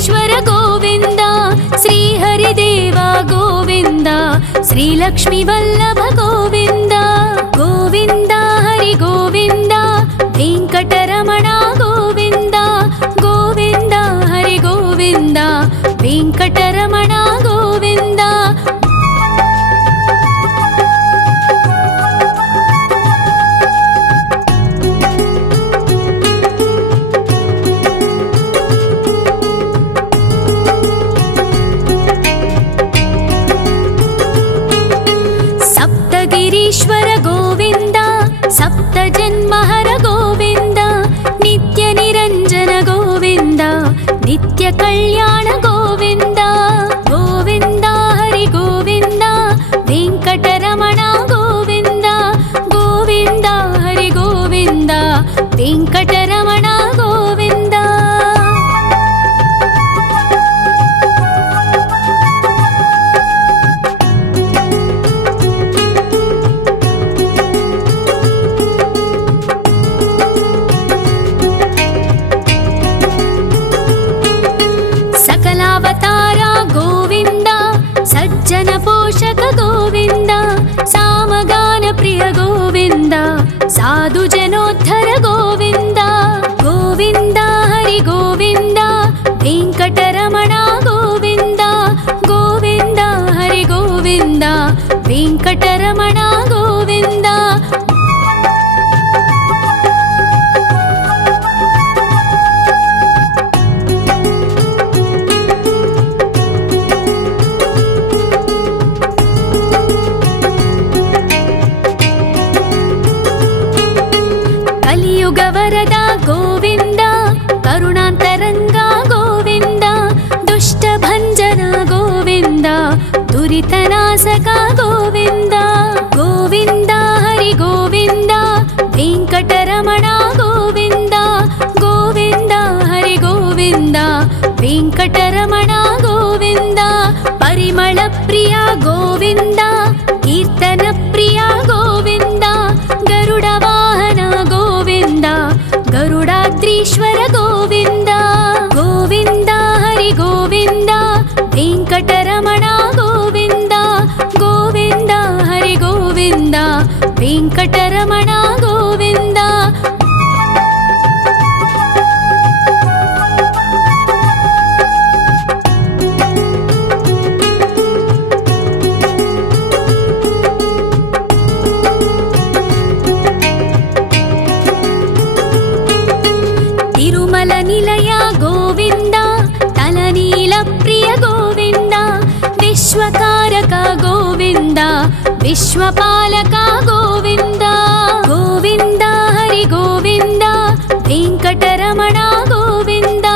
ವೆಂಕಟೇಶ್ವರ ಗೋವಿಂದ, ಶ್ರೀಹರಿದೇವ ಗೋವಿಂದ, ಶ್ರೀಲಕ್ಷ್ಮೀ ವಲ್ಲಭ ಗೋವಿಂದ. ಗೋವಿಂದ ಹರಿ ಗೋವಿಂದ, ವೆಂಕಟರಮಣ ಗೋವಿಂದ. ಗೋವಿಂದ ಹರಿ ಗೋವಿಂದ, ವೆಂಕಟರಮಣ ಗೋವಿಂದ. ಸಪ್ತಗಿರೀಶ್ವರ ಗೋವಿಂದ, ಸಪ್ತ ಜನ್ಮಹರ ಗೋವಿಂದ, ನಿತ್ಯ ನಿರಂಜನ ಗೋವಿಂದ, ನಿತ್ಯ ಕಲ್ಯಾಣ ಗೋವಿಂದ. ಗೋವಿಂದ ಹರಿ ಗೋವಿಂದ, ವೆಂಕಟರಮಣ ಗೋವಿಂದ. ಗೋವಿಂದ ಹರಿ ಗೋವಿಂದ, ವೆಂಕಟರಮಣ ಗೋವಿಂದ. सकलावतार गोविंद, सज्जन पोषक गोविंद, सामगान प्रिय गोविंद, साधु जनोद्धर गोविंद. गोविंद हरि गोविंद, वेंकटरमण गोविंद. गोविंद हरि गोविंद, वेंकटरमण गोविंद. ಕಲಿಯುಗ ವರದ ಗೋವಿಂದ, ಕರುಣಾಂತರಂಗ ಗೋವಿಂದ, ದುಷ್ಟ ಭಂಜನ ಗೋವಿಂದ, ದುರಿತನಾಶಕ ಗೋವಿಂದ. ಗೋವಿಂದ ಹರಿ ಗೋವಿಂದ, ವೆಂಕಟರಮಣ ಗೋವಿಂದ. ಗೋವಿಂದ ಹರಿ ಗೋವಿಂದ, ವೆಂಕಟರಮಣ ಗೋವಿಂದ. ಪರಿಮಳ ಪ್ರಿಯ ಗೋವಿಂದ, ಕೀರ್ತನ ಪ್ರಿಯ ಗೋವಿಂದ, ಗರುಡ ವಾಹನ ಗೋವಿಂದ, ಗರುಡಾದ್ರೀಶ್ವರ ಗೋವಿಂದ. ಗೋವಿಂದ ಹರಿ ಗೋವಿಂದ, ವೆಂಕಟರಮಣ ಗೋವಿಂದ. ಗೋವಿಂದ ಹರಿ ಗೋವಿಂದ, ವೆಂಕಟರಮಣ ಗೋವಿಂದ. ತಿರುಮಲ ನಿಲಯ ಗೋವಿಂದ, ತಲನೀಲ ಪ್ರಿಯ ಗೋವಿಂದ, ವಿಶ್ವಕಾರಕ ಗೋವಿಂದ, ವಿಶ್ವಪಾಲಕ ಗೋವಿಂದ. ಗೋವಿಂದ ಹರಿ ಗೋವಿಂದ, ವೆಂಕಟರಮಣ ಗೋವಿಂದ.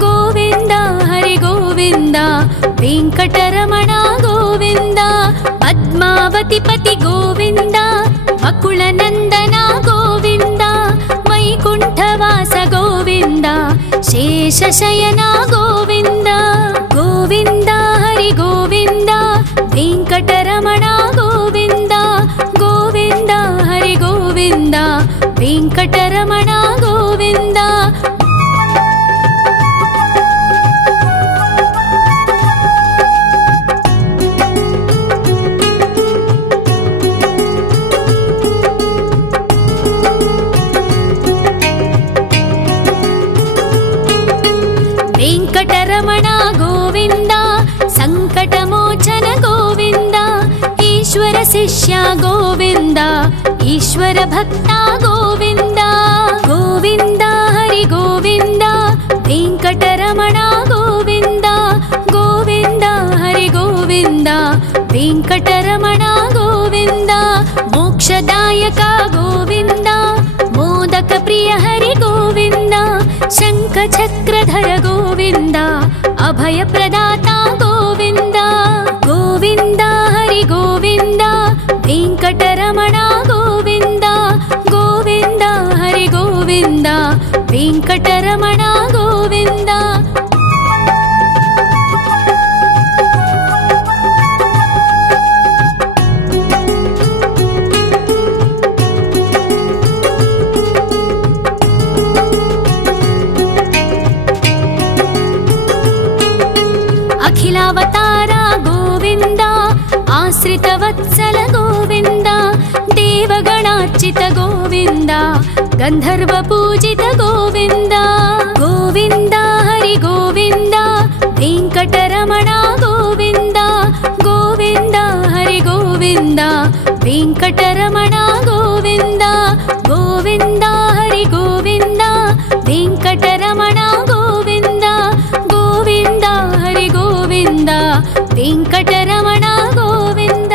ಗೋವಿಂದ ಹರಿ ಗೋವಿಂದ, ವೆಂಕಟರಮಣ ಗೋವಿಂದ. ಪದ್ಮಾವತಿ ಪತಿ ಗೋವಿಂದ, ವಕುಳ ನಂದನ ಗೋವಿಂದ, ವೈಕುಂಠವಾಸ ಗೋವಿಂದ, ಶೇಷಶಯನ ಗೋವಿಂದ. ಗೋವಿಂದ ಹರಿ ಗೋವಿಂದ, ವೆಂಕಟರಮಣ ಗೋವಿಂದ. ಗೋವಿಂದ ಹರಿ ಗೋವಿಂದ, ವೆಂಕಟರಮಣ ಗೋವಿಂದ. ವೆಂಕಟರಮಣ ಗೋವಿಂದ, ಸಂಕಟಮೋಚನ ಗೋವಿಂದ, ಈಶ್ವರ ಶಿಷ್ಯ ಗೋವಿಂದ, ಈಶ್ವರ ಭಕ್ತ ಗೋವಿಂದ. ಗೋವಿಂದ ಹರಿ ಗೋವಿಂದ, ವೆಂಕಟರಮಣ ಗೋವಿಂದ. ಗೋವಿಂದ ಹರಿ ಗೋವಿಂದ, ವೆಂಕಟರಮಣ ಗೋವಿಂದ. ಮೋಕ್ಷದಾಯಕ ಗೋವಿಂದ, ಮೋದಕ ಪ್ರಿಯ ಹರಿ ಗೋವಿಂದ, ಶಂಖ ಚಕ್ರಧರ ಗೋವಿಂದ, ಅಭಯ ಪ್ರದಾತ ಗೋವಿಂದ. ಗೋವಿಂದ ಹರಿ ಗೋವಿಂದ, ವೆಂಕಟರಮಣ ಗೋವಿಂದ. ಗೋವಿಂದ ಹರಿ ಗೋವಿಂದ, ವೆಂಕಟರಮಣ ಗೋವಿಂದ. वत्सल गोविन्द देवगणार्चित गोविन्द गन्धर्व पूजित गोविन्द गोविन्द हरि गोविन्द वेङ्कटरमण गोविन्द गोविन्द हरि गोविन्द वेङ्कटरमण गोविन्द गोविन्द हरि गोविन्द वेङ्कटरमण गोविन्द गोविन्द हरि गोविन्द वेङ्कटरमण गोविन्द।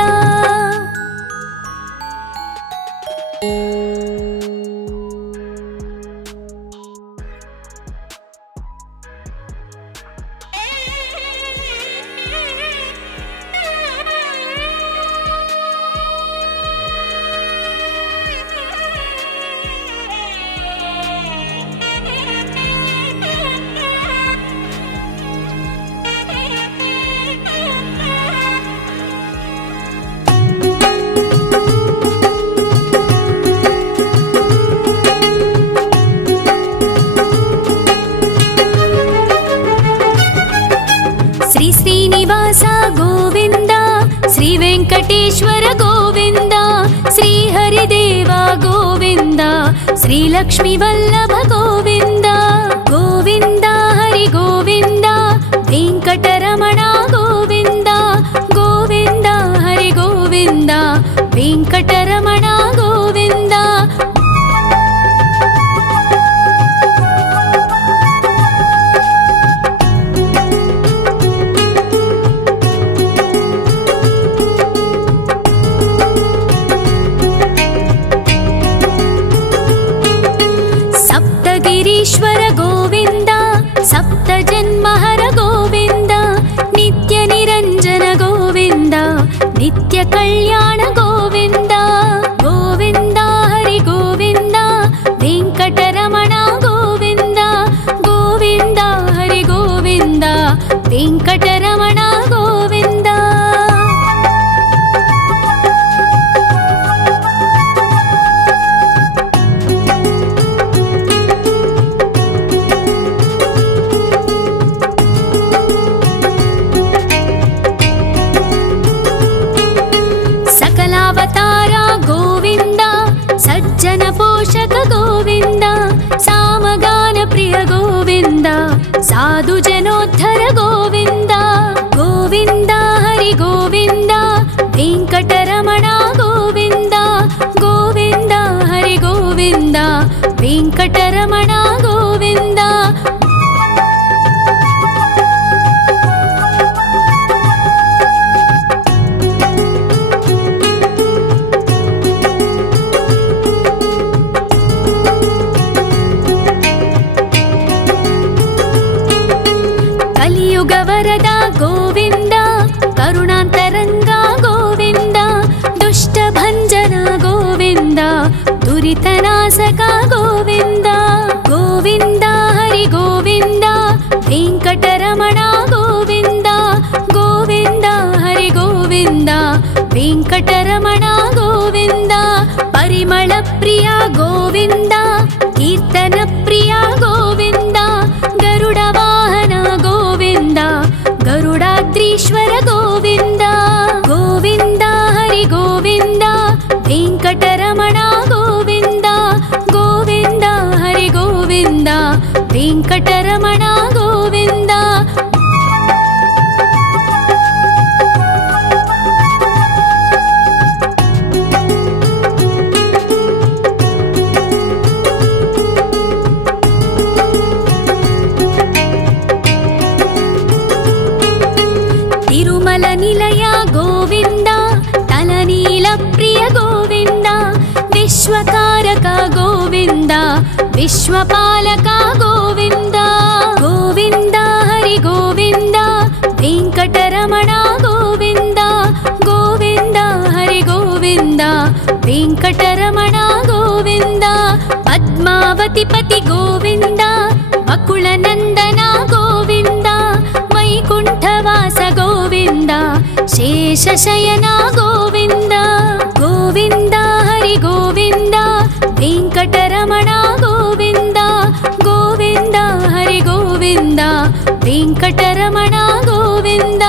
श्रीनिवास गोविन्द श्री वेङ्कटेश्वर गोविन्द श्री हरिदेव गोविन्द श्री लक्ष्मी वल्लभ गोविन्द गोविन्द हरि गोविन्द वेङ्कटरमण गोविन्द गोविन्द हरि गोविन्द वेङ्कटरमण गोविन्द। ईश्वर गोविन्द सप्त जन्महर गोविन्द नित्य निरञ्जन गोविन्द नित्य कल्याण गोविन्द गोविन्द हरि गोविन्द वेङ्कटरमण गोविन्द गोविन्द हरि गोविन्द वेङ्कटरमण गोविन्द। सकलावतारा गोविन्द सज्जन पोषक गोविन्द सामगान प्रिय गोविन्द साधु जनोद्धर गोविन्द गोविन्द हरि गोविन्द वेङ्कटरमण गोविन्द गोविन्द हरि गोविन्द वेङ्कटरमण गोविन्द। कलियुगवरद गोविन्द करुणान्तरङ्ग गोविन्द दुष्टभञ्जन गोविन्द दुरितनाशक गोविन्द गोविन्द हरि गोविन्द वेङ्कटरमण गोविन्द गोविन्द हरि गोविन्द वेङ्कटरमण गोविन्द। परिमल प्रिय गोविन्द कीर्तन प्रिय गोविन्द गरुड वाहन गोविन्द गरुडाद्रीश्वर गोविन्द गोविन्द हरि गोविन्द वेङ्कटरमण गोविन्द गोविन्द हरि गोविन्द वेङ्कटरमण गोविन्द। तिरुमल निलय गोविन्द तलनील प्रिय गोविन्द विश्वकारक गोविन्द विश्वपालक गोविन्द गोविन्द हरि गोविन्द वेङ्कटरमण गोविन्द गोविन्द हरि गोविन्द वेङ्कटरमण गोविन्द। पद्मावतिपति गोविन्द वकुलनन्दन गोविन्द वैकुण्ठवास गोविन्द शेषशयन गोविन्द गोविन्द हरि गोविन्द वेङ्कटरमण गोविन्द गोविन्द हरि गोविन्द वेङ्कटरमण गोविन्द।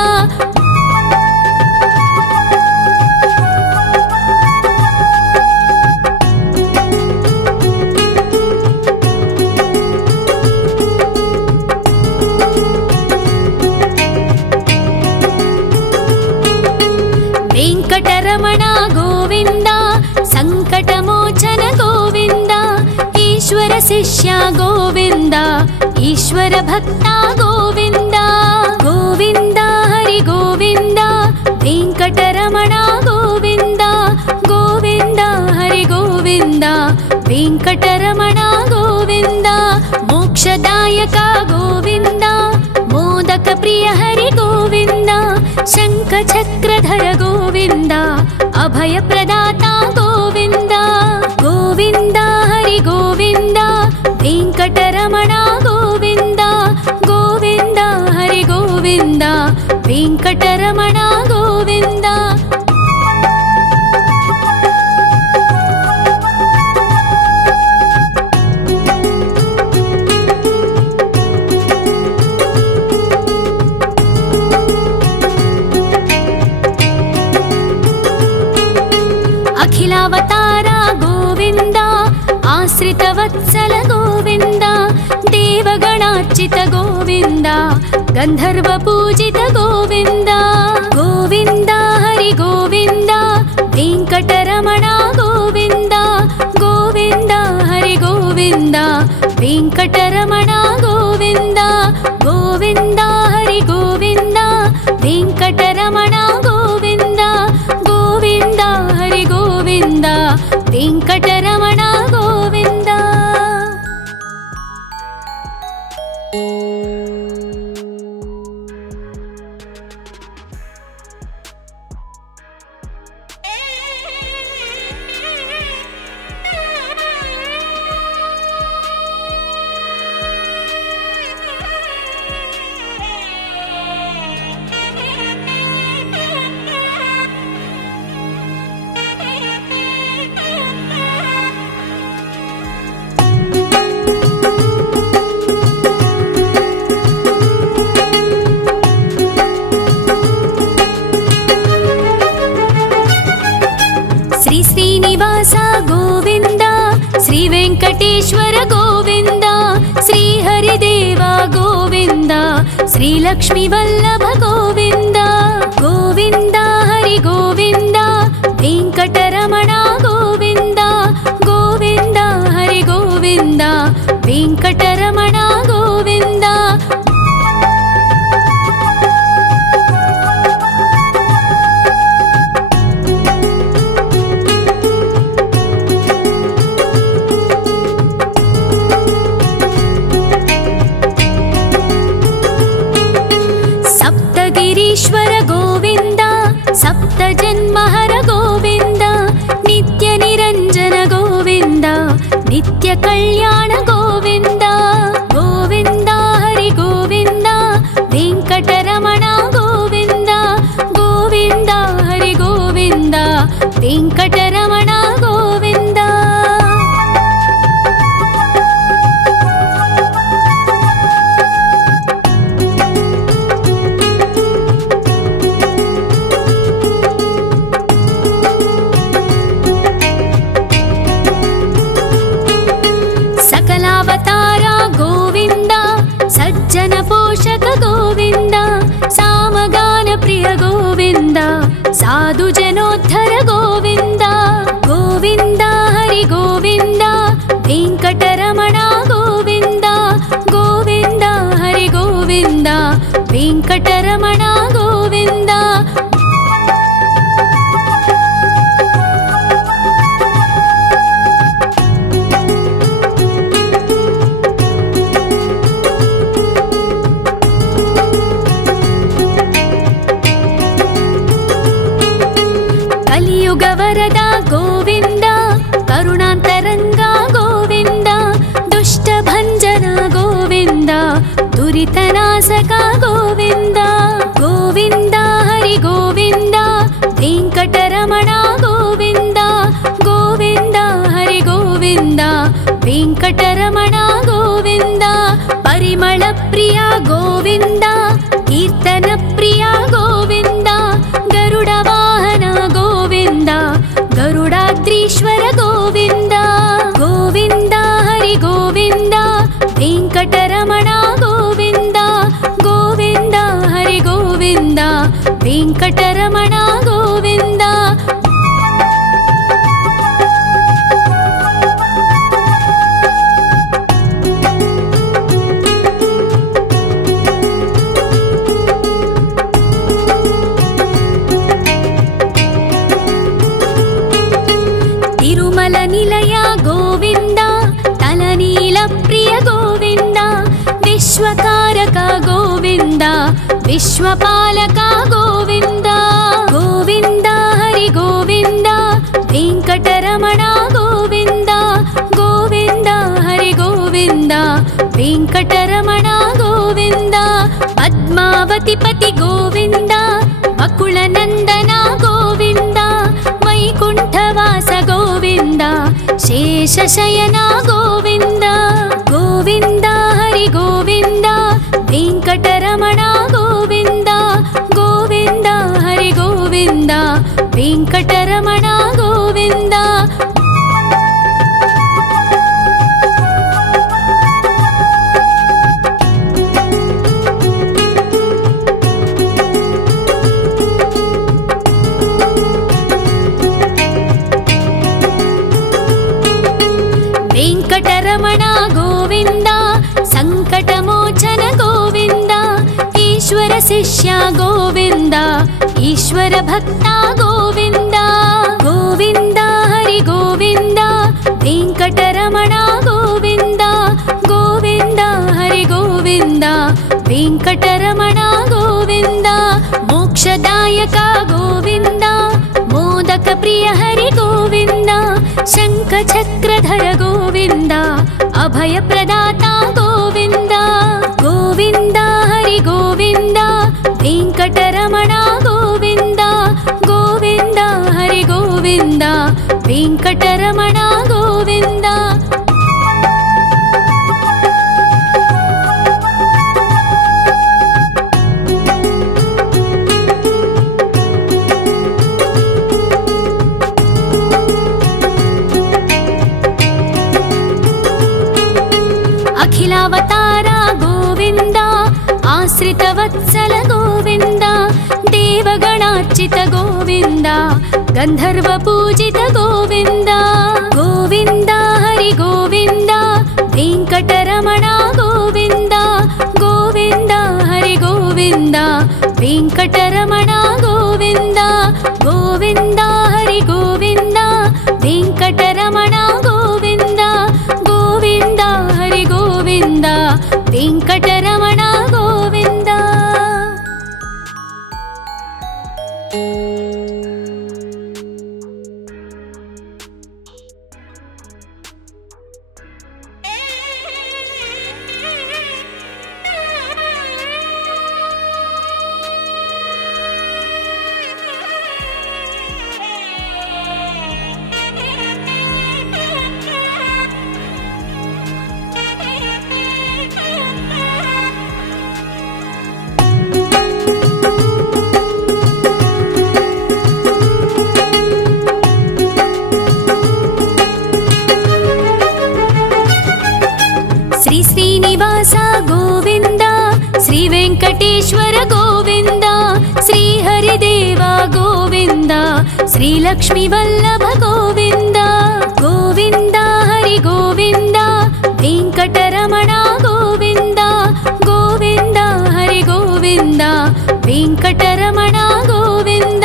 ವೆಂಕಟರಮಣ ಗೋವಿಂದ ಸಂಕಟಮೋಚನ ಗೋವಿಂದ ಈಶ್ವರ ಶಿಷ್ಯ ಗೋವಿಂದ ಈಶ್ವರ ಭಕ್ತ ಗೋವಿಂದ ಗೋವಿಂದ ಹರಿ ಗೋವಿಂದ ವೆಂಕಟರಮಣ ಗೋವಿಂದ ಗೋವಿಂದ ಹರಿ ಗೋವಿಂದ ವೆಂಕಟರಮಣ ಗೋವಿಂದ ಮೋಕ್ಷದಾಯಕ ಗೋವಿಂದ ಮೋದಕ ಪ್ರಿಯ ಹರಿ ಗೋವಿಂದ ಶಂಖ ಚಕ್ರಧರ ಗೋವಿಂದ ಅಭಯ ಪ್ರದಾತ ಗೋವಿಂದ ಗೋವಿಂದ ಹರಿ ಗೋವಿಂದ ವೆಂಕಟರಮಣ ಗೋವಿಂದ ಗೋವಿಂದ ಹರಿ ಗೋವಿಂದ ವೆಂಕಟರಮಣ ಗೋವಿಂದ ಅಖಿಲಾವತಾರ ಗೋವಿಂದ ಆಶ್ರಿತವತ್ಸಲ ಗೋವಿಂದ ದೇವಗಣಾರ್ಚಿತ ಗೋವಿಂದ ಗಂಧರ್ವ ಪೂಜಿತ ಗೋವಿಂದ ಗೋವಿಂದ ಹರಿ ಗೋವಿಂದ ವೆಂಕಟರಮಣ ಗೋವಿಂದ ಗೋವಿಂದ ಹರಿ ಗೋವಿಂದ ವೆಂಕಟರಮಣ ಗೋವಿಂದ ಗೋವಿಂದ ಹರಿ ಗೋವಿಂದ ವೆಂಕಟರಮಣ ಗೋವಿಂದ ಗೋವಿಂದ ಹರಿ ಗೋವಿಂದ ವೆಂಕಟರಮಣ ಗೋವಿಂದ ಶ್ರೀನಿವಾಸ ಗೋವಿಂದ ಶ್ರೀ ವೆಂಕಟೇಶ್ವರ ಗೋವಿಂದ ಶ್ರೀ ಹರಿದೇವ ಗೋವಿಂದ ಶ್ರೀ ಲಕ್ಷ್ಮೀ ವಲ್ಲಭ ಗೋವಿಂದ ಗೋವಿಂದ ಹರಿ ಗೋವಿಂದ ವೆಂಕಟರಮಣ ಗೋವಿಂದ ಗೋವಿಂದ ಹರಿ ಗೋವಿಂದ ವೆಂಕಟರಮಣ ಗೋವಿಂದ ಗಿರೀಶ್ವರ ಗೋವಿಂದ ಸಪ್ತ ಜನ್ಮಹರ ಗೋವಿಂದ ನಿತ್ಯ ನಿರಂಜನ ಗೋವಿಂದ ನಿತ್ಯ ಕಲ್ಯಾಣ ಗೋವಿಂದ ಗೋವಿಂದ ಹರಿ ಗೋವಿಂದ ವೆಂಕಟರಮಣ ಗೋವಿಂದ ಗೋವಿಂದ ಹರಿ ಗೋವಿಂದ ವೆಂಕಟರಮಣ ಗೋವಿಂದ ಅವತಾರ ಗೋವಿಂದ ಸಜ್ಜನ ಪೋಷಕ ಗೋವಿಂದ ಸಾಮಗಾನ ಪ್ರಿಯ ಗೋವಿಂದ ಸಾಧು ಜನೋದ್ಧರ ಗೋವಿಂದ ಗೋವಿಂದ ಹರಿ ಗೋವಿಂದ ವೆಂಕಟರಮಣ ಗೋವಿಂದ ಗೋವಿಂದ ಹರಿ ಗೋವಿಂದ ವೆಂಕಟರಮಣ ಗೋವಿಂದ ಕಲಿಯುಗವರದ ಗೋವಿಂದ ಕರುಣಾಂತರಂಗ ಗೋವಿಂದ ದುಷ್ಟ ಭಂಜನ ಗೋವಿಂದ ದುರಿತನಾಶಕ ಗೋವಿಂದ ಗೋವಿಂದ ಹರಿ ಗೋವಿಂದ ವೆಂಕಟರಮಣ ಗೋವಿಂದ ಗೋವಿಂದ ಹರಿ ಗೋವಿಂದ ವೆಂಕಟರಮಣ ಗೋವಿಂದ ಪರಿಮಳ ಪ್ರಿಯ ಗೋವಿಂದ ಕೀರ್ತನ ಪ್ರಿಯ ಗೋವಿಂದ ಗರುಡ ವಾಹನ ಗೋವಿಂದ ಗರುಡಾದ್ರೀಶ್ವರ ಗೋವಿಂದ ಗೋವಿಂದ ಹರಿ ಗೋವಿಂದ ವೆಂಕಟರಮಣ ಗೋವಿಂದ ಗೋವಿಂದ ಹರಿ ಗೋವಿಂದ ವೆಂಕಟರಮಣ ಗೋವಿಂದ विश्वकारक गोविन्द विश्वपालक गोविन्द गोविन्द हरि गोविन्द वेङ्कटरमण गोविन्द गोविन्द हरि गोविन्द वेङ्कटरमण गोविन्द पद्मावतिपति गोविन्द वकुलनन्दन गोविन्द वैकुण्ठवास गोविन्द शेषशयन गोविन्द गोविन्द हरि गोविन्द वेङ्कटरमण गोविन्द गोविन्द हरि गोविन्द वेङ्कटरमण गोविन्द वेङ्कटरमण गोविन्द संकटमोचन गोविन्द ईश्वर शिष्य गोविन्द ईश्वर भक्त गोविन्द गोविन्द हरि गोविन्द वेङ्कटरमण गोविन्द गोविन्द हरि गोविन्द वेङ्कटरमण गोविन्द मोक्षदायक गोविन्द मोदक प्रिय हरि गोविन्द शङ्खचक्रधर गोविन्द अभयप्रदाता गोविन्द गोविन्द हरि गोविन्द वेङ्कटरमण गोविन्द गोविन्द हरि गोविन्द वेङ्कटरमण गोविन्द अखिलावतार गोविन्द आश्रितवत्सल गोविन्द देवगणार्चित गोविन्द गन्धर्वपूजित गोविन्द गोविन्द हरि गोविन्द वेङ्कटरमण गोविन्द गोविन्द हरि गोविन्द वेङ्कटरमण गोविन्द गोविन्द हरि गोविन्द वेङ्कटरमण गोविन्द गोविन्द हरि गोविन्द वेङ्कटरमण गोविन्द श्रीनिवास गोविन्द श्री वेङ्कटेश्वर गोविन्द श्री हरिदेव गोविन्द श्री लक्ष्मी वल्लभ गोविन्द गोविन्द हरि गोविन्द वेङ्कटरमण गोविन्द गोविन्द हरि गोविन्द वेङ्कटरमण गोविन्द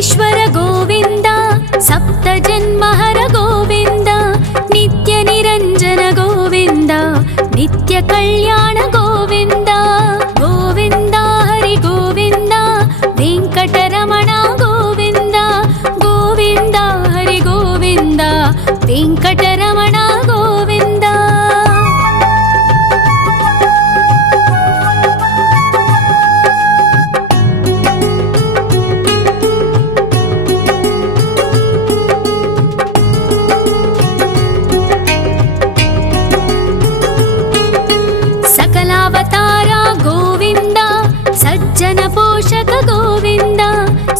ईश्वर गोविन्द सप्तजन्महर गोविन्द नित्य निरञ्जन गोविन्द नित्य कल्याण गोविन्द गोविन्द हरि गोविन्द वेङ्कटरमण गोविन्द गोविन्द हरि गोविन्द वेङ्कटरमण गोविन्द सकलावतार गोविन्द सज्जन पोषक गोविन्द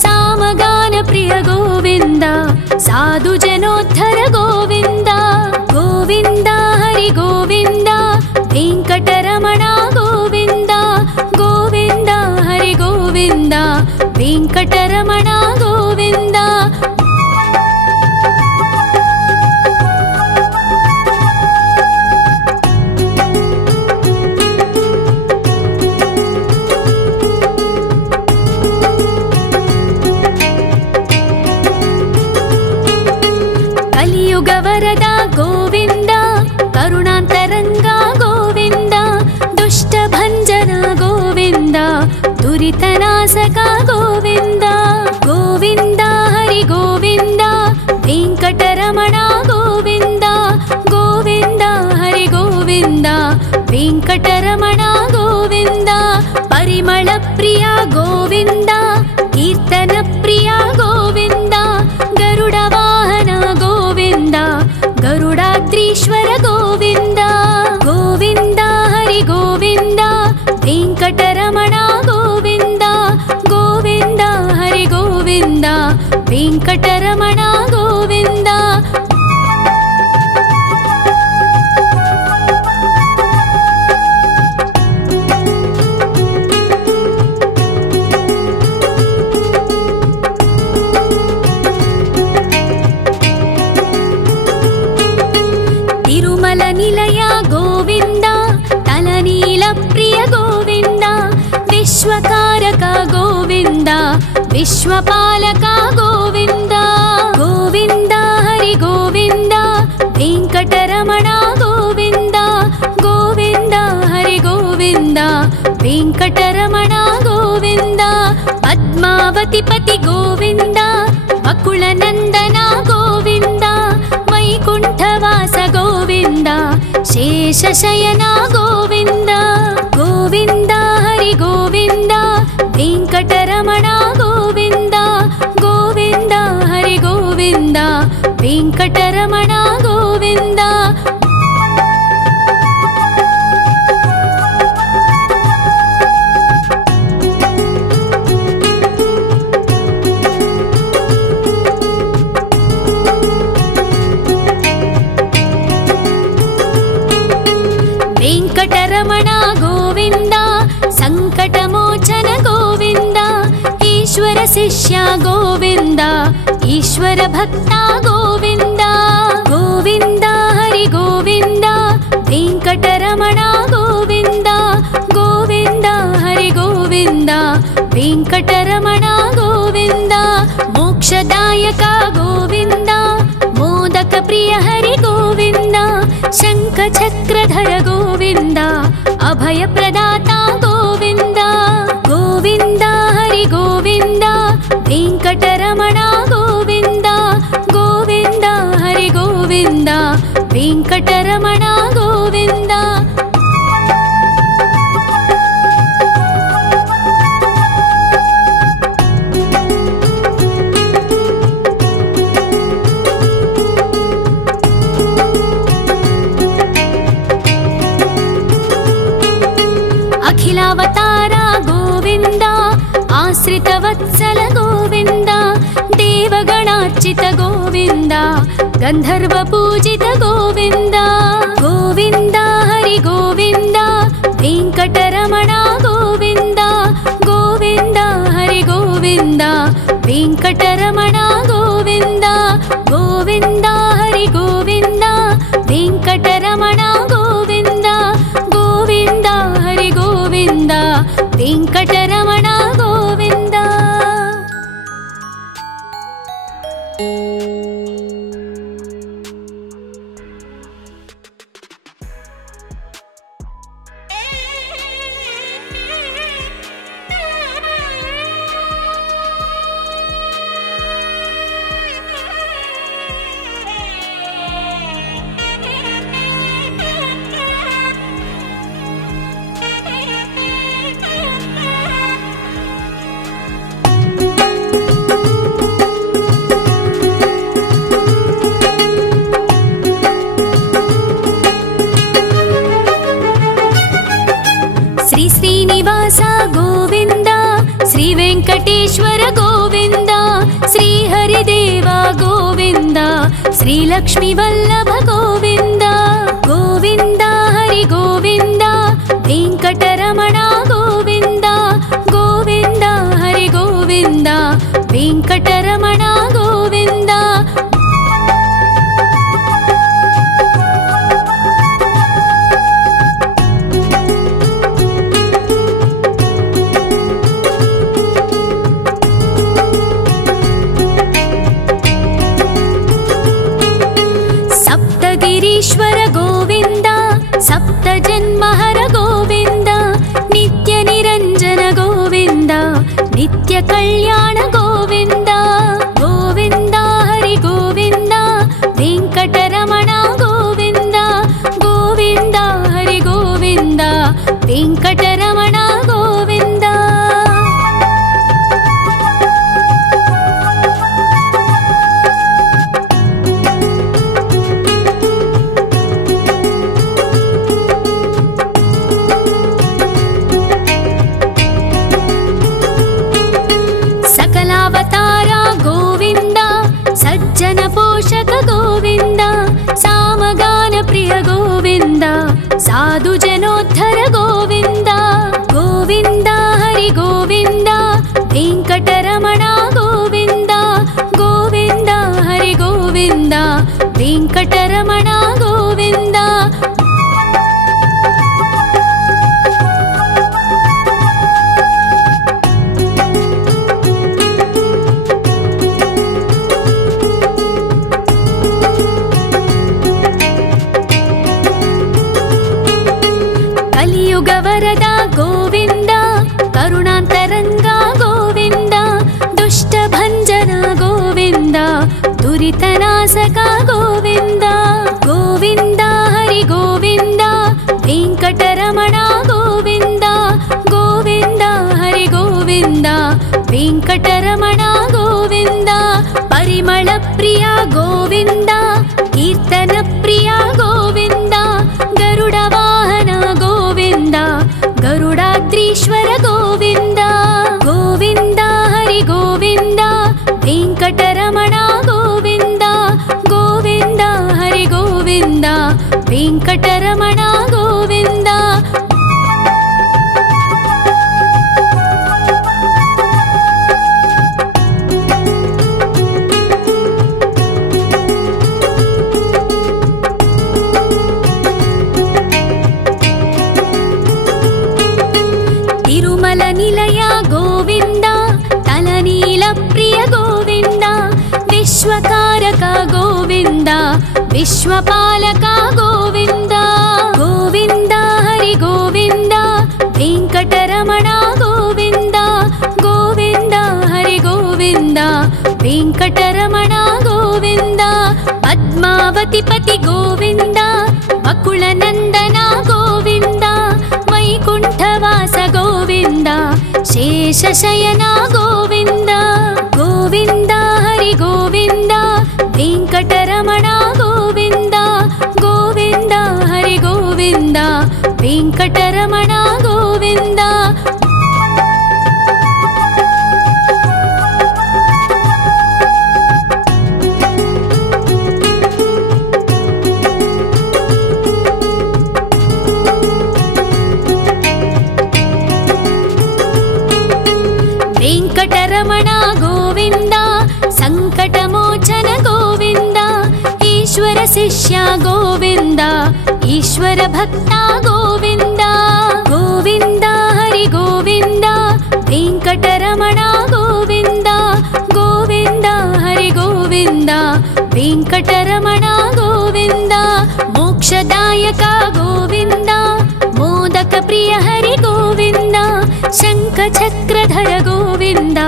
सामगान प्रिय गोविन्द साधु जनोद्धर गोविन्द गोविन्द हरि गोविन्द वेङ्कटरमण गोविन्द गोविन्द हरि गोविन्द वेङ्कटरमण गोविन्द ಗೋವಿಂದ ಕೀರ್ತನ ಪ್ರಿಯ ಗೋವಿಂದ ಗರುಡ ವಾಹನ ಗೋವಿಂದ ಗರುಡಾದ್ರೀಶ್ವರ ಗೋವಿಂದ ಗೋವಿಂದ ಹರಿ ಗೋವಿಂದ ವೆಂಕಟರಮಣ ಗೋವಿಂದ ಗೋವಿಂದ ಹರಿ ಗೋವಿಂದ ವೆಂಕಟರಮಣ ಗೋವಿಂದ ತಿರುಮಲ ನಿಲಯ ಗೋವಿಂದ ತಲನೀಲ ಪ್ರಿಯ ಗೋವಿಂದ ವಿಶ್ವಕಾರಕ ಗೋವಿಂದ ವಿಶ್ವಪಾಲಕ ಗೋವಿಂದ ಗೋವಿಂದ ಹರಿ ಗೋವಿಂದ ವೆಂಕಟರಮಣ ಗೋವಿಂದ ಗೋವಿಂದ ಹರಿ ಗೋವಿಂದ ವೆಂಕಟರಮಣ ಗೋವಿಂದ ಪದ್ಮಾವತಿ ಪತಿ ಗೋವಿಂದ ವಕುಳ ನಂದನ ಗೋವಿಂದ ವೈಕುಂಠವಾಸ ಗೋವಿಂದ ಶೇಷಶಯನ ಗೋವಿಂದ ಗೋವಿಂದ ಹರಿ ಗೋವಿಂದ ವೆಂಕಟರಮಣ ಗೋವಿಂದ ಗೋವಿಂದ ಹರಿ ಗೋವಿಂದ ವೆಂಕಟರಮಣ ಗೋವಿಂದ ವೆಂಕಟರಮಣ ಗೋವಿಂದ ಸಂಕಟಮೋಚನ ಗೋವಿಂದ ಈಶ್ವರ ಶಿಷ್ಯ ಗೋವಿಂದ ಈಶ್ವರ ಭಕ್ತ ಗೋವಿಂದ ಗೋವಿಂದ ಹರಿ ಗೋವಿಂದ ವೆಂಕಟರಮಣ ಗೋವಿಂದ ಗೋವಿಂದ ಹರಿ ಗೋವಿಂದ ವೆಂಕಟರಮಣ ಗೋವಿಂದ ಮೋಕ್ಷದಾಯಕ ಗೋವಿಂದ ಮೋದಕ ಪ್ರಿಯ ಹರಿ ಗೋವಿಂದ ಶಂಖ ಚಕ್ರಧರ ಗೋವಿಂದ ಅಭಯ ಪ್ರದಾತ ಗೋವಿಂದ ಗೋವಿಂದ ಹರಿ ಗೋವಿಂದ ವೆಂಕಟರಮಣ ಗೋವಿಂದ ಗೋವಿಂದ ಹರಿ ಗೋವಿಂದ ವೆಂಕಟರಮಣ ಗೋವಿಂದ ಅಖಿಲಾವತಾರ ಗೋವಿಂದ ಆಶ್ರಿತ ವತ್ಸಲ ಗೋವಿಂದ ದೇವಗಣಾರ್ಚಿತ ಗೋವಿಂದ ಗಂಧರ್ವ ಪೂಜಿತ ಗೋವಿಂದ ಗೋವಿಂದ ಹರಿ ಗೋವಿಂದ ವೆಂಕಟರಮಣ ಗೋವಿಂದ ಗೋವಿಂದ ಹರಿ ಗೋವಿಂದ ವೆಂಕಟರಮಣ ಗೋವಿಂದ ಗೋವಿಂದ ಹರಿ ಗೋವಿಂದ ವೆಂಕಟರಮಣ ಗೋವಿಂದ ಗೋವಿಂದ ಹರಿ ಗೋವಿಂದ ವೆಂಕಟರಮಣ ಗೋವಿಂದ ಶ್ರೀನಿವಾಸ ಗೋವಿಂದ ಶ್ರೀ ವೆಂಕಟೇಶ್ವರ ಗೋವಿಂದ ಶ್ರೀ ಹರಿದೇವ ಗೋವಿಂದ ಶ್ರೀ ಲಕ್ಷ್ಮೀ ವಲ್ಲಭ ಗೋವಿಂದ ಗೋವಿಂದ ಹರಿ ಗೋವಿಂದ ವೆಂಕಟರಮಣ ಗೋವಿಂದ ಗೋವಿಂದ ಹರಿ ಗೋವಿಂದ ವೆಂಕಟರಮಣ ಗೋವಿಂದ ಸಪ್ತಗಿರೀಶ್ವರ ಗೋವಿಂದ ಸಪ್ತ ಜನ್ಮಹರ ಗೋವಿಂದ ನಿತ್ಯ ನಿರಂಜನ ಗೋವಿಂದ ನಿತ್ಯ ಕಲ್ಯಾಣ ಗೋವಿಂದ ಗೋವಿಂದ ಹರಿ ಗೋವಿಂದ ವೆಂಕಟರಮಣ ಗೋವಿಂದ ಗೋವಿಂದ ಹರಿ ಗೋವಿಂದ ವೆಂಕಟರಮಣ ಗೋವಿಂದ ವೆಂಕಟರಮಣ ಗೋವಿಂದ ಗೋವಿಂದ ಹರಿ ಗೋವಿಂದ ವೆಂಕಟರಮಣ ಗೋವಿಂದ. ಕಲಿಯುಗ ವರದ ಗೋವಿಂದ ಕರುಣಾಂತರಂಗ ಗೋವಿಂದ ದುಷ್ಟ ಭಂಜನ ಗೋವಿಂದ ದುರಿತನಾಶಕ ಗೋವಿಂದ ಗೋವಿಂದ ಹರಿ ಗೋವಿಂದ ವೆಂಕಟರಮಣ ಗೋವಿಂದ ಗೋವಿಂದ ಹರಿ ಗೋವಿಂದ ವೆಂಕಟರಮಣ ಗೋವಿಂದ. ಪರಿಮಳ ಪ್ರಿಯ ಗೋವಿಂದ ಕೀರ್ತನ ಪ್ರಿಯ ಗೋವಿಂದ ಗರುಡ ವಾಹನ ಗೋವಿಂದ ಗರುಡಾದ್ರೀಶ್ವರ ಗೋವಿಂದ ಗೋವಿಂದ ಹರಿ ಗೋವಿಂದ ವೆಂಕಟರಮಣ ಗೋವಿಂದ ಗೋವಿಂದ ಹರಿ ಗೋವಿಂದ ವೆಂಕಟರಮಣ ಗೋವಿಂದ. ತಿರುಮಲ ನಿಲಯ ಗೋವಿಂದ ತಲನೀಲ ಪ್ರಿಯ ಗೋವಿಂದ ವಿಶ್ವಕಾರಕ ಗೋವಿಂದ ವಿಶ್ವಪಾಲಕ ಗೋವಿಂದ ಗೋವಿಂದ ಹರಿ ಗೋವಿಂದ ವೆಂಕಟರಮಣ ಗೋವಿಂದ ಗೋವಿಂದ ಹರಿ ಗೋವಿಂದ ವೆಂಕಟರಮಣ ಗೋವಿಂದ. ಪದ್ಮಾವತಿ ಪತಿ ಗೋವಿಂದ ವಕುಳ ನಂದನ ಗೋವಿಂದ ವೈಕುಂಠವಾಸ ಗೋವಿಂದ ಶೇಷಶಯನ ಗೋವಿಂದ ಗೋವಿಂದ ಹರಿ ಗೋವಿಂದ ವೆಂಕಟರಮಣ ಗೋವಿಂದ ಗೋವಿಂದ ಹರಿ ಗೋವಿಂದ ವೆಂಕಟರಮಣ ಗೋವಿಂದ. ವೆಂಕಟರಮಣ ಗೋವಿಂದ ಸಂಕಟಮೋಚನ ಗೋವಿಂದ ಈಶ್ವರ ಶಿಷ್ಯ ಗೋವಿಂದ ಈಶ್ವರ ಭಕ್ತ ಗೋವಿಂದ ಗೋವಿಂದ ಹರಿ ಗೋವಿಂದ ವೆಂಕಟರಮಣ ಗೋವಿಂದ ಗೋವಿಂದ ಹರಿ ಗೋವಿಂದ ವೆಂಕಟರಮಣ ಗೋವಿಂದ. ಮೋಕ್ಷದಾಯಕ ಗೋವಿಂದ ಮೋದಕ ಪ್ರಿಯ ಹರಿ ಗೋವಿಂದ ಶಂಖ ಚಕ್ರಧರ ಗೋವಿಂದ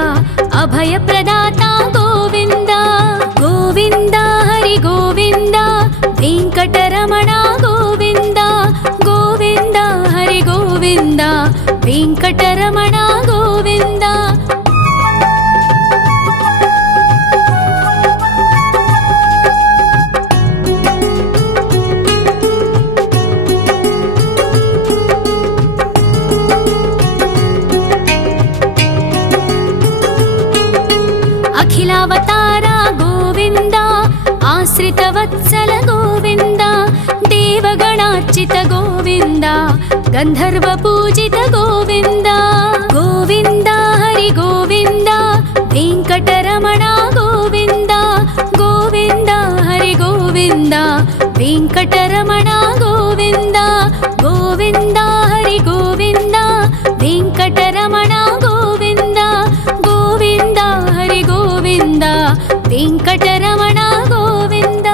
ಅಭಯ ಪ್ರದಾತ ಗೋವಿಂದ ಗೋವಿಂದ ಹರಿ ಗೋವಿಂದ ವೆಂಕಟರಮಣ ಗೋವಿಂದ ಗೋವಿಂದ ಹರಿ ಗೋವಿಂದ ವೆಂಕಟರಮಣ ಗೋವಿಂದ. ಅಖಿಲಾವತಾರ ಗೋವಿಂದ ಆಶ್ರಿತ ವತ್ಸಲ ಗೋವಿಂದ ದೇವಗಣಾರ್ಚಿತ ಗೋವಿಂದ ಗಂಧರ್ವ ಪೂಜಿತ ಗೋವಿಂದ ಗೋವಿಂದ ಹರಿ ಗೋವಿಂದ ವೆಂಕಟರಮಣ ಗೋವಿಂದ ಗೋವಿಂದ ಹರಿ ಗೋವಿಂದ ವೆಂಕಟರಮಣ ಗೋವಿಂದ ಗೋವಿಂದ ಹರಿ ಗೋವಿಂದ ವೆಂಕಟರಮಣ ಗೋವಿಂದ ಗೋವಿಂದ ಹರಿ ಗೋವಿಂದ ವೆಂಕಟರಮಣ ಗೋವಿಂದ.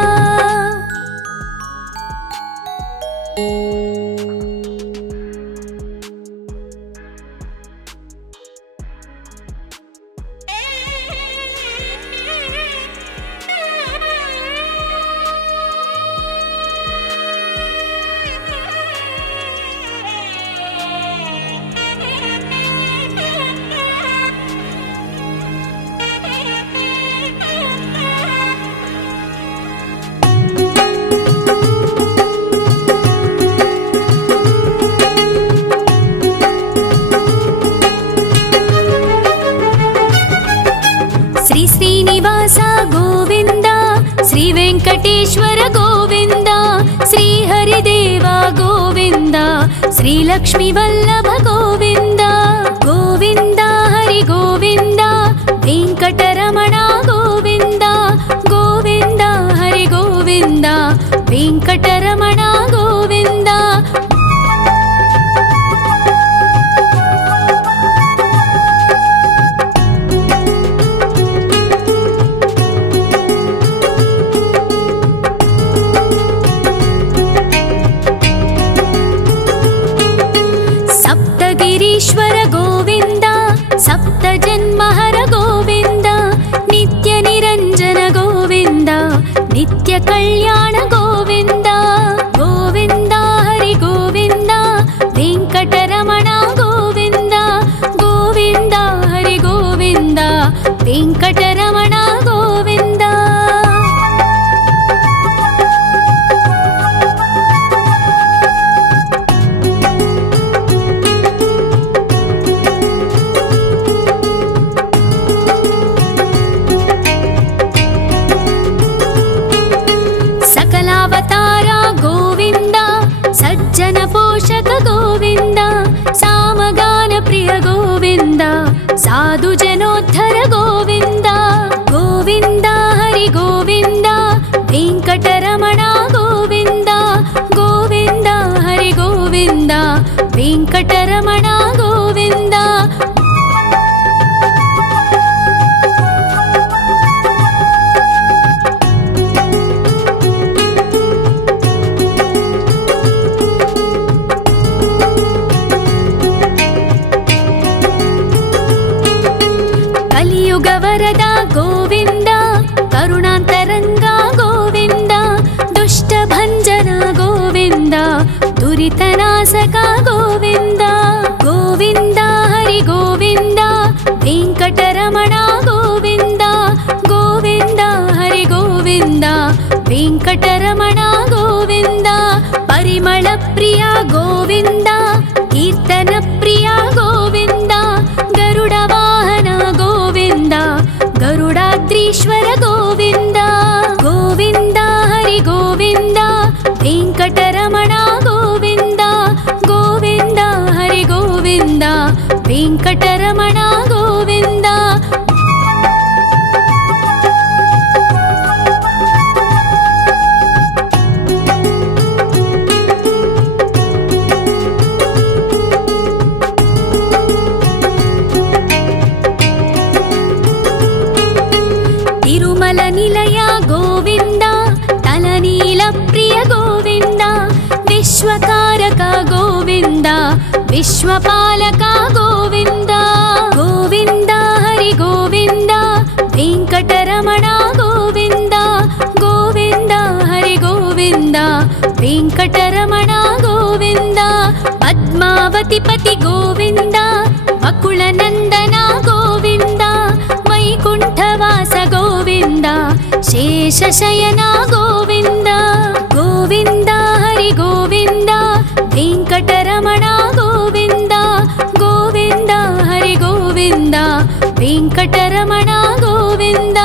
ಶ್ರೀನಿವಾಸ ಗೋವಿಂದ ಶ್ರೀ ವೆಂಕಟೇಶ್ವರ ಗೋವಿಂದ ಶ್ರೀ ಹರಿದೇವ ಗೋವಿಂದ ಶ್ರೀ ಲಕ್ಷ್ಮೀ ವಲ್ಲಭ ಗೋವಿಂದ ಗೋವಿಂದ ಹರಿ ಗೋವಿಂದ साधु जनोद्धर गोविन्द गोविन्द हरि गोविन्द वेङ्कटरमण गोविन्द गोविन्द हरि गोविन्द वेङ्कटरमण गोविन्द कलियुगवरद गोविन्द करुणान्तरङ्ग गोविन्द दुष्टभञ्जन गोविन्द दुरितनाशक गोविन्द गोविन्द हरि गोविन्द वेङ्कटरमण गोविन्द गोविन्द हरि गोविन्द वेङ्कटरमण गोविन्द परिमलप्रिय गोविन्द कीर्तनप्रिय गोविन्द गरुडवाहन गोविन्द गरुडाद्रीश्वर गोविन्द गोविन्द हरि गोविन्द वेङ्कटरमण गोविन्द गोविन्द हरि गोविन्द वेङ्कटरमण गोविन्द तिरुमल निलय गोविन्द तलनील प्रिय गोविन्द विश्वकारक गोविन्द विश्वपालक गोविन्द गोविन्द हरि गोविन्द वेङ्कटरमण गोविन्द गोविन्द हरि गोविन्द वेङ्कटरमण गोविन्द पद्मावतिपति गोविन्द वकुलनन्दन गोविन्द वैकुण्ठवास गोविन्द शेषशयन गोविन्द गोविन्द हरि गोविन्द वेङ्कटरमण गोविन्द गोविन्द हरि गोविन्द वेङ्कटरमण गोविन्द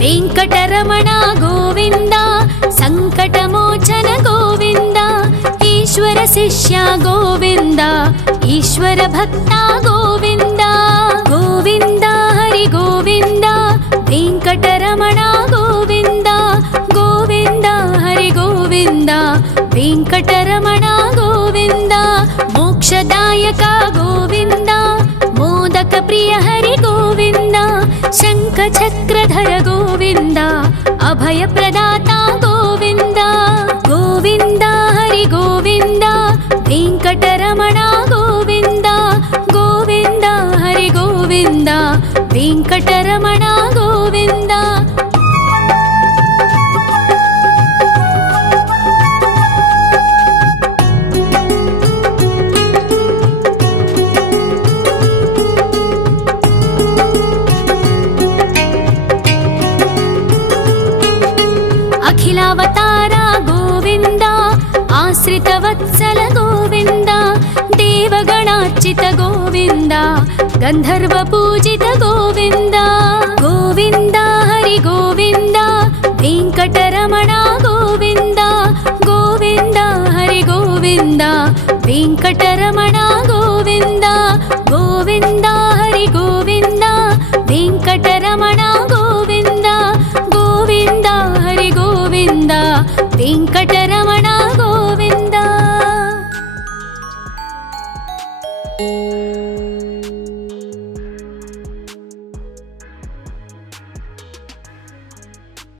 वेङ्कटरमण गोविन्द सङ्कटमोचन गोविन्द ईश्वर शिष्य गोविन्द ईश्वर भक्त गोविन्द गोविन्द हरि गोविन्द वेङ्कटरमण गोविन्द गोविन्द हरि गोविन्द वेङ्कटरमण गोविन्द मोक्षदायक गोविन्द मोदक प्रिय हरि गोविन्द शङ्खचक्रधर गोविन्द अभयप्रदाता गोविन्द गोविन्द हरि गोविन्द वेङ्कटरमण गोविन्द गोविन्द हरि गोविन्द वेङ्कटरमण गोविन्द अखिलावतार गोविन्द आश्रितवत्सल गोविन्द देवगणार्चित गोविन्द गन्धर्वपूजित गोविन्द गोविन्द हरि गोविन्द वेङ्कटरमण गोविन्द गोविन्द हरि गोविन्द वेङ्कटरमण गोविन्द गोविन्द हरि गोविन्द